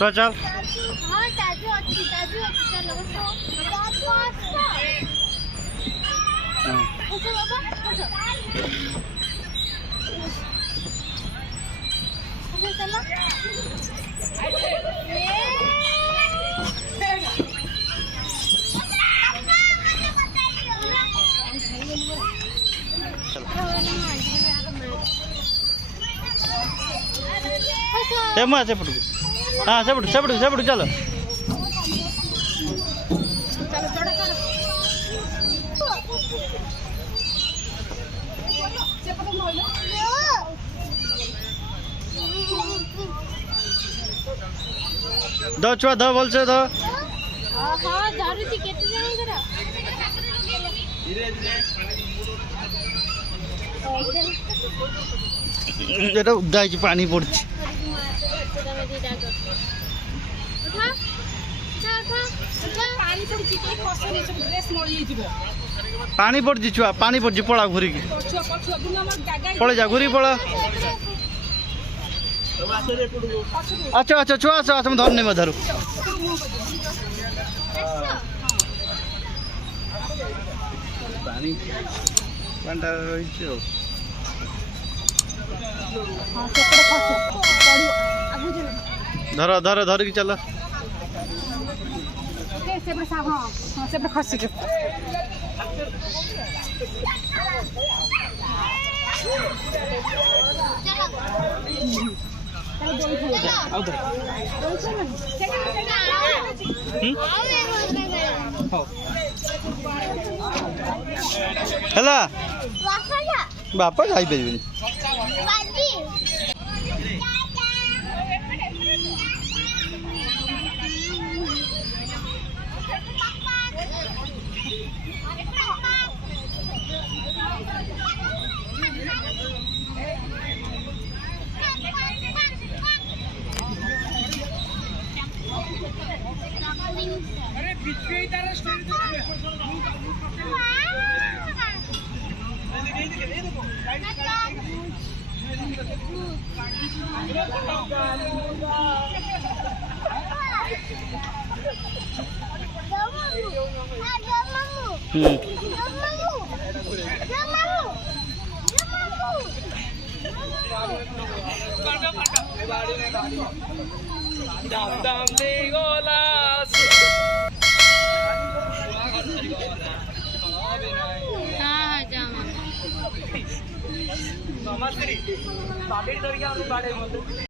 चल चल हाँ ताजू अच्छी चलो बसो बाबा बसो चलो सेपटू हाँ सेपटू सेपटू सेपटू चलो दो छुआ दो बोल से दो हाँ दारू थी कितने जने करा যেটা উদাইছি পানি পড়ছে পানি পড়ছি ছুয়া পানি পড়ছি পড়া ঘুরিকি পড়ে যা ঘুরি পড়া আচ্ছা আচ্ছা ছুয়া আস আস ধরনি ধরু পানি পানিটা রয়েছে धर धर धर की चल खसी ହେଲା ବାପା ଯାଇପାରିବେନି